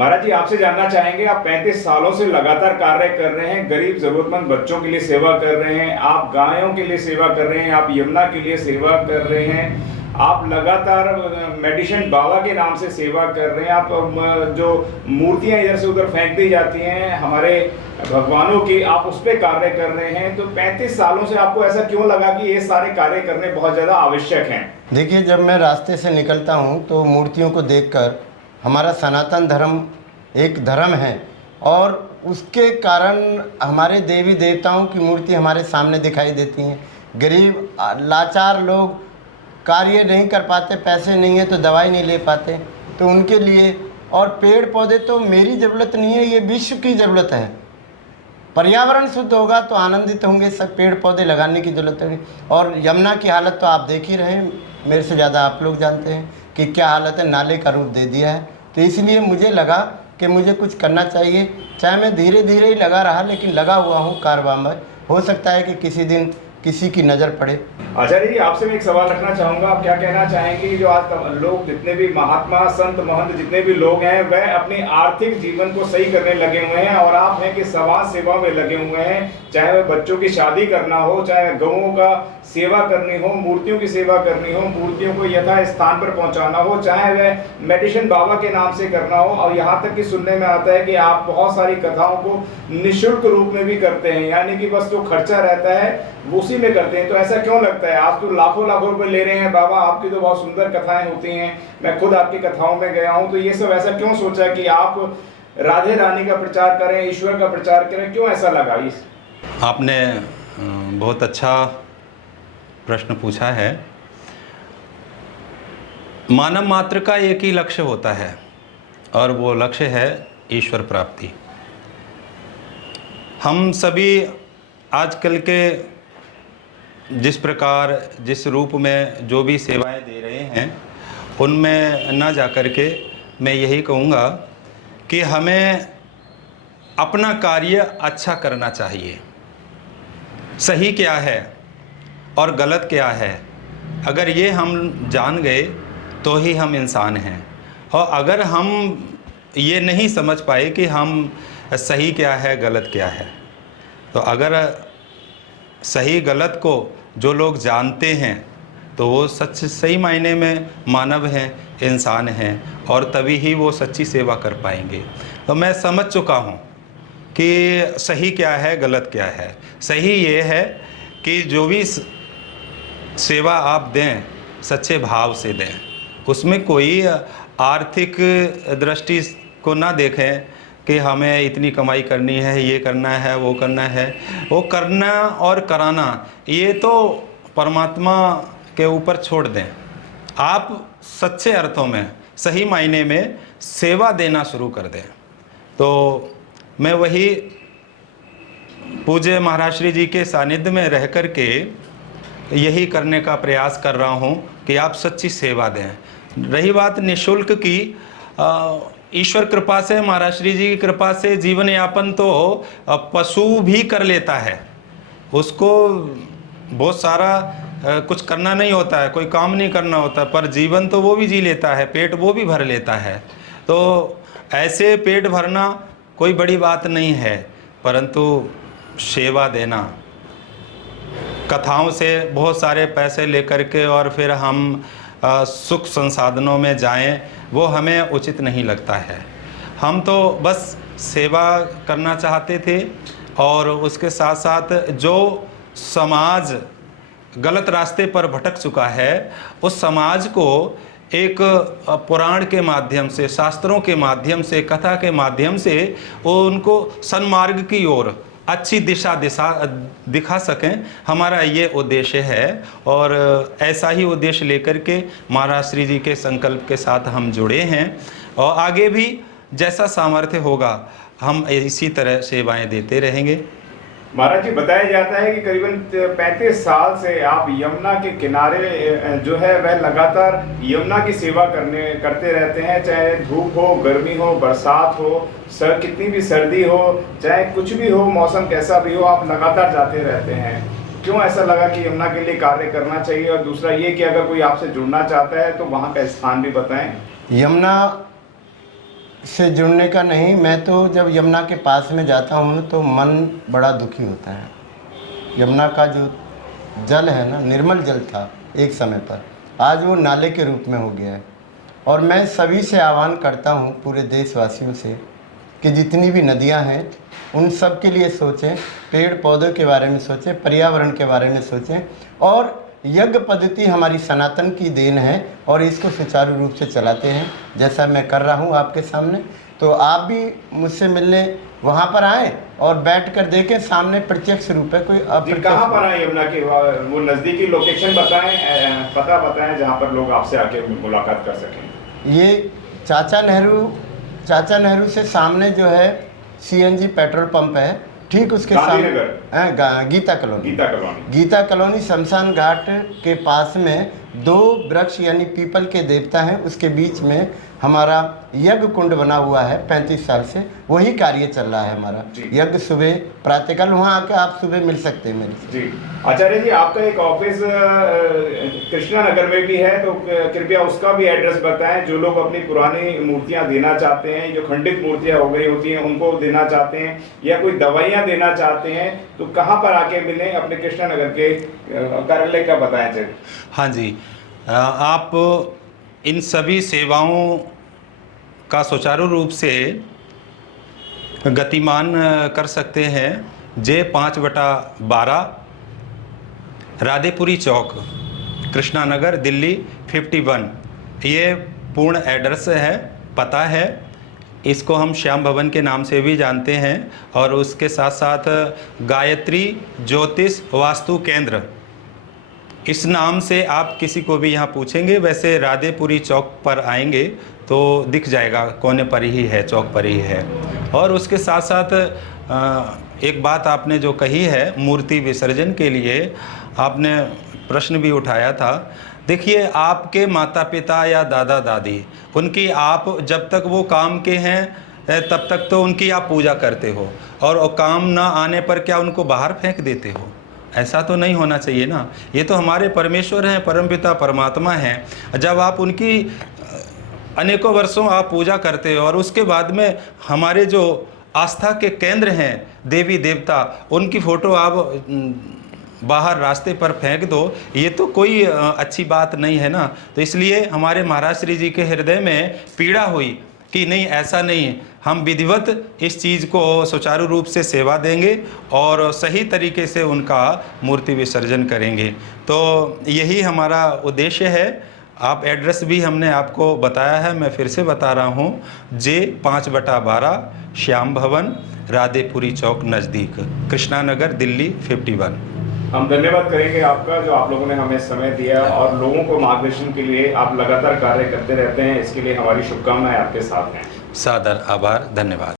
महाराज जी, आपसे जानना चाहेंगे, आप 35 सालों से लगातार कार्य कर रहे हैं, गरीब जरूरतमंद बच्चों के लिए सेवा कर रहे हैं, आप गायों के लिए सेवा कर रहे हैं, आप यमुना के लिए सेवा कर रहे हैं, आप लगातार मेडिसिन बाबा के नाम से सेवा कर रहे हैं, आप जो मूर्तियां इधर से उधर फेंक दी जाती हैं हमारे भगवानों की, आप उस पर कार्य कर रहे हैं। तो 35 सालों से आपको ऐसा क्यों लगा कि ये सारे कार्य करने बहुत ज़्यादा आवश्यक हैं? देखिए, जब मैं रास्ते से निकलता हूँ तो मूर्तियों को देखकर, हमारा सनातन धर्म एक धर्म है और उसके कारण हमारे देवी देवताओं की मूर्ति हमारे सामने दिखाई देती हैं। गरीब लाचार लोग कार्य नहीं कर पाते, पैसे नहीं है तो दवाई नहीं ले पाते, तो उनके लिए। और पेड़ पौधे तो मेरी ज़रूरत नहीं है, ये विश्व की ज़रूरत है। पर्यावरण शुद्ध होगा तो आनंदित होंगे, सब पेड़ पौधे लगाने की ज़रूरत है। और यमुना की हालत तो आप देख ही रहे हैं, मेरे से ज़्यादा आप लोग जानते हैं कि क्या हालत है, नाले का रूप दे दिया है। तो इसलिए मुझे लगा कि मुझे कुछ करना चाहिए, चाहे मैं धीरे धीरे ही लगा रहा, लेकिन लगा हुआ हूँ कारवां में। हो सकता है कि किसी दिन किसी की नज़र पड़े। आचार्य जी, आपसे मैं एक सवाल रखना चाहूंगा, आप क्या कहना चाहेंगे? जो आज लोग, जितने भी महात्मा संत महंत जितने भी लोग हैं, वह अपने आर्थिक जीवन को सही करने लगे हुए हैं और आप हैं कि समाज सेवा में लगे हुए हैं, चाहे वह बच्चों की शादी करना हो, चाहे गौओं का सेवा करनी हो, मूर्तियों की सेवा करनी हो, मूर्तियों को यथा स्थान पर पहुंचाना हो, चाहे वह मेडिसिन बाबा के नाम से करना हो, और यहाँ तक कि सुनने में आता है कि आप बहुत सारी कथाओं को निःशुल्क रूप में भी करते हैं, यानी कि बस जो खर्चा रहता है वो उसी में करते हैं। तो ऐसा क्यों लगता है? आज तो लाखों लाखों रुपए ले रहे हैं बाबा, आपकी तो बहुत सुंदर कथाएं होती हैं, मैं खुद आपकी कथाओं में गया हूँ। तो ये सब ऐसा क्यों सोचा कि आप राधे रानी का प्रचार करें, ईश्वर का प्रचार करें, क्यों ऐसा लगा? इस आपने बहुत अच्छा प्रश्न पूछा है। मानव मात्र का एक ही लक्ष्य होता है और वो लक्ष्य है ईश्वर प्राप्ति। हम सभी आजकल के जिस प्रकार जिस रूप में जो भी सेवाएं दे रहे हैं, उनमें ना जा कर के मैं यही कहूँगा कि हमें अपना कार्य अच्छा करना चाहिए। सही क्या है और गलत क्या है, अगर ये हम जान गए तो ही हम इंसान हैं। और अगर हम ये नहीं समझ पाए कि हम सही क्या है गलत क्या है, तो अगर सही गलत को जो लोग जानते हैं तो वो सही मायने में मानव हैं, इंसान हैं, और तभी ही वो सच्ची सेवा कर पाएंगे। तो मैं समझ चुका हूँ कि सही क्या है गलत क्या है। सही ये है कि जो भी सेवा आप दें सच्चे भाव से दें, उसमें कोई आर्थिक दृष्टि को ना देखें कि हमें इतनी कमाई करनी है, ये करना है, वो करना है। वो करना और कराना ये तो परमात्मा के ऊपर छोड़ दें। आप सच्चे अर्थों में, सही मायने में सेवा देना शुरू कर दें। तो मैं वही पूज्य महाराज श्री जी के सानिध्य में रह कर के यही करने का प्रयास कर रहा हूँ कि आप सच्ची सेवा दें। रही बात निःशुल्क की, ईश्वर कृपा से, महाराज श्री जी की कृपा से जीवन यापन तो पशु भी कर लेता है। उसको बहुत सारा कुछ करना नहीं होता है, कोई काम नहीं करना होता, पर जीवन तो वो भी जी लेता है, पेट वो भी भर लेता है। तो ऐसे पेट भरना कोई बड़ी बात नहीं है, परंतु सेवा देना, कथाओं से बहुत सारे पैसे लेकर के और फिर हम सुख संसाधनों में जाएं, वो हमें उचित नहीं लगता है। हम तो बस सेवा करना चाहते थे, और उसके साथ साथ जो समाज गलत रास्ते पर भटक चुका है, उस समाज को एक पुराण के माध्यम से, शास्त्रों के माध्यम से, कथा के माध्यम से वो उनको सन्मार्ग की ओर अच्छी दिशा दिखा सकें, हमारा ये उद्देश्य है। और ऐसा ही उद्देश्य लेकर के महाराज श्री जी के संकल्प के साथ हम जुड़े हैं, और आगे भी जैसा सामर्थ्य होगा हम इसी तरह सेवाएं देते रहेंगे। महाराज जी, बताया जाता है कि करीबन 35 साल से आप यमुना के किनारे जो है वह लगातार यमुना की सेवा करते रहते हैं, चाहे धूप हो, गर्मी हो, बरसात हो, कितनी भी सर्दी हो, चाहे कुछ भी हो, मौसम कैसा भी हो, आप लगातार जाते रहते हैं। क्यों ऐसा लगा कि यमुना के लिए कार्य करना चाहिए? और दूसरा ये कि अगर कोई आपसे जुड़ना चाहता है तो वहाँ का स्थान भी बताएं। यमुना से जुड़ने का नहीं, मैं तो जब यमुना के पास में जाता हूँ तो मन बड़ा दुखी होता है। यमुना का जो जल है ना, निर्मल जल था एक समय पर, आज वो नाले के रूप में हो गया है। और मैं सभी से आह्वान करता हूँ, पूरे देशवासियों से, कि जितनी भी नदियाँ हैं उन सब के लिए सोचें, पेड़ पौधों के बारे में सोचें, पर्यावरण के बारे में सोचें। और यज्ञ पद्धति हमारी सनातन की देन है और इसको सुचारू रूप से चलाते हैं, जैसा मैं कर रहा हूँ आपके सामने। तो आप भी मुझसे मिलने वहाँ पर आएँ और बैठ कर देखें, सामने प्रत्यक्ष रूप है, कोई जी, अप्रत्यक्ष। कहाँ पर आए यमुना की, वो नज़दीकी लोकेशन बताएं, पता बताएं जहाँ पर लोग आपसे आके मुलाकात कर सकें। ये चाचा नेहरू से सामने जो है सीएनजी पेट्रोल पंप है, ठीक उसके सामने गीता कॉलोनी। गीता कॉलोनी शमशान घाट के पास में 2 वृक्ष यानी पीपल के देवता हैं, उसके बीच में हमारा यज्ञ कुंड बना हुआ है 35 साल से, वही कार्य चल रहा है हमारा। यज्ञ सुबह प्रातःकाल, वहाँ आकर आप सुबह मिल सकते हैं मेरे से। जी आचार्य जी, आपका एक ऑफिस कृष्णा नगर में भी है, तो कृपया उसका भी एड्रेस बताएं। जो लोग अपनी पुरानी मूर्तियां देना चाहते हैं, जो खंडित मूर्तियां हो गई होती हैं उनको देना चाहते हैं, या कोई दवाइयां देना चाहते हैं, तो कहाँ पर आके मिलें? अपने कृष्णा नगर के कार्यालय का बताएं सर। हाँ जी, आप इन सभी सेवाओं का सुचारू रूप से गतिमान कर सकते हैं। J5/12 राधेपुरी चौक, कृष्णा नगर, दिल्ली 51, ये पूर्ण एड्रेस है, पता है। इसको हम श्याम भवन के नाम से भी जानते हैं, और उसके साथ साथ गायत्री ज्योतिष वास्तु केंद्र, इस नाम से आप किसी को भी यहाँ पूछेंगे। वैसे राधेपुरी चौक पर आएंगे तो दिख जाएगा, कोने पर ही है, चौक पर ही है। और उसके साथ साथ एक बात आपने जो कही है मूर्ति विसर्जन के लिए, आपने प्रश्न भी उठाया था। देखिए, आपके माता पिता या दादा दादी, उनकी आप जब तक वो काम के हैं तब तक तो उनकी आप पूजा करते हो, और काम ना आने पर क्या उनको बाहर फेंक देते हो? ऐसा तो नहीं होना चाहिए ना। ये तो हमारे परमेश्वर हैं, परमपिता परमात्मा हैं। जब आप उनकी अनेकों वर्षों आप पूजा करते हो और उसके बाद में हमारे जो आस्था के केंद्र हैं देवी देवता, उनकी फ़ोटो आप बाहर रास्ते पर फेंक दो, ये तो कोई अच्छी बात नहीं है ना। तो इसलिए हमारे महाराज श्री जी के हृदय में पीड़ा हुई कि नहीं, ऐसा नहीं, हम विधिवत इस चीज़ को सुचारू रूप से सेवा देंगे और सही तरीके से उनका मूर्ति विसर्जन करेंगे। तो यही हमारा उद्देश्य है। आप एड्रेस भी हमने आपको बताया है, मैं फिर से बता रहा हूँ, J5/12 श्याम भवन, राधेपुरी चौक नज़दीक, कृष्णा नगर, दिल्ली 51। हम धन्यवाद करेंगे आपका, जो आप लोगों ने हमें समय दिया और लोगों को मार्गदर्शन के लिए आप लगातार कार्य करते रहते हैं। इसके लिए हमारी शुभकामनाएं आपके साथ हैं। सादर आभार, धन्यवाद।